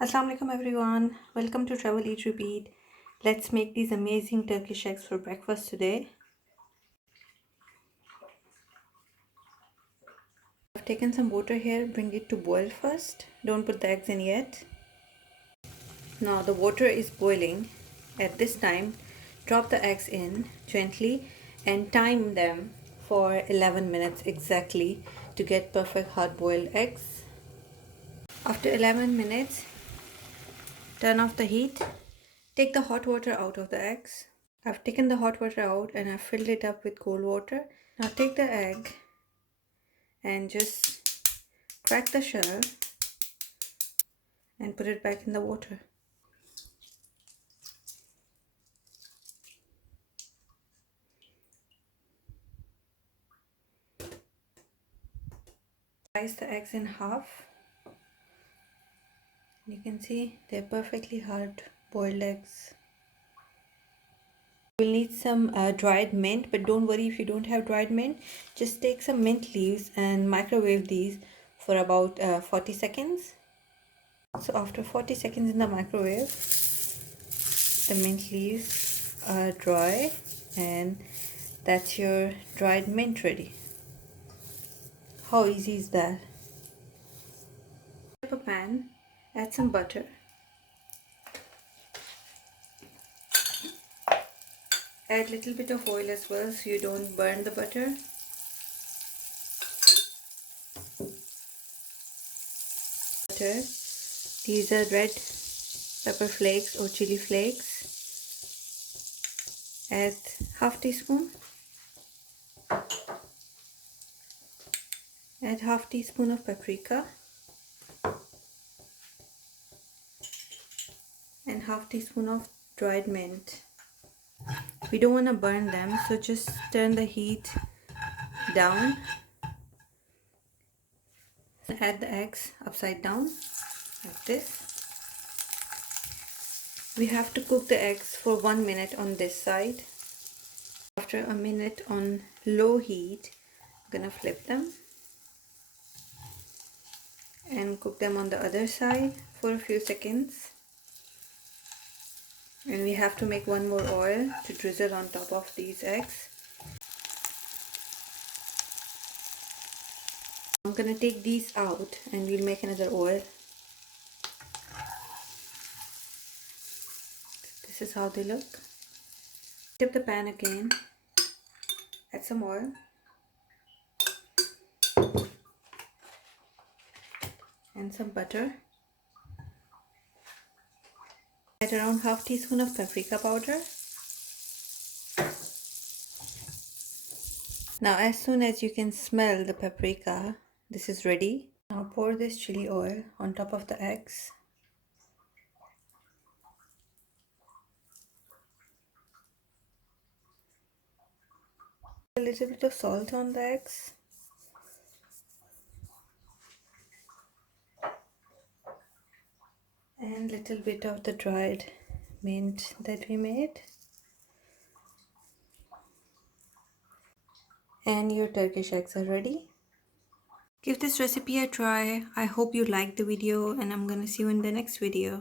Assalamu alaikum everyone. Welcome to Travel Eat Repeat. Let's make these amazing Turkish eggs for breakfast today. I've taken some water here. Bring it to boil first. Don't put the eggs in yet. Now the water is boiling. At this time, drop the eggs in gently and time them for 11 minutes exactly to get perfect hard-boiled eggs. After 11 minutes, turn off the heat. Take the hot water out of the eggs. I've taken the hot water out and I've filled it up with cold water. Now take the egg and just crack the shell and put it back in the water. Slice the eggs in half. You can see they're perfectly hard boiled eggs. You'll need some dried mint, but don't worry if you don't have dried mint. Just take some mint leaves and microwave these for about 40 seconds. So after 40 seconds in the microwave, the mint leaves are dry and that's your dried mint ready. How easy is that? Flip a pan, add some butter. Add a little bit of oil as well so you don't burn the butter. These are red pepper flakes or chili flakes. Add half teaspoon. Add half teaspoon of paprika and half teaspoon of dried mint. We don't want to burn them, so just turn the heat down. Add the eggs upside down like this. We have to cook the eggs for 1 minute on this side. After a minute on low heat, I'm gonna flip them and cook them on the other side for a few seconds. And we have to make one more oil to drizzle on top of these eggs. I'm gonna take these out and we'll make another oil. This is how they look. Tip the pan again, add some oil and some butter. Add around half teaspoon of paprika powder. Now as soon as you can smell the paprika, this is ready. Now pour this chili oil on top of the eggs. A little bit of salt on the eggs. And little bit of the dried mint that we made. And your Turkish eggs are ready. Give this recipe a try. I hope you liked the video and I'm gonna see you in the next video.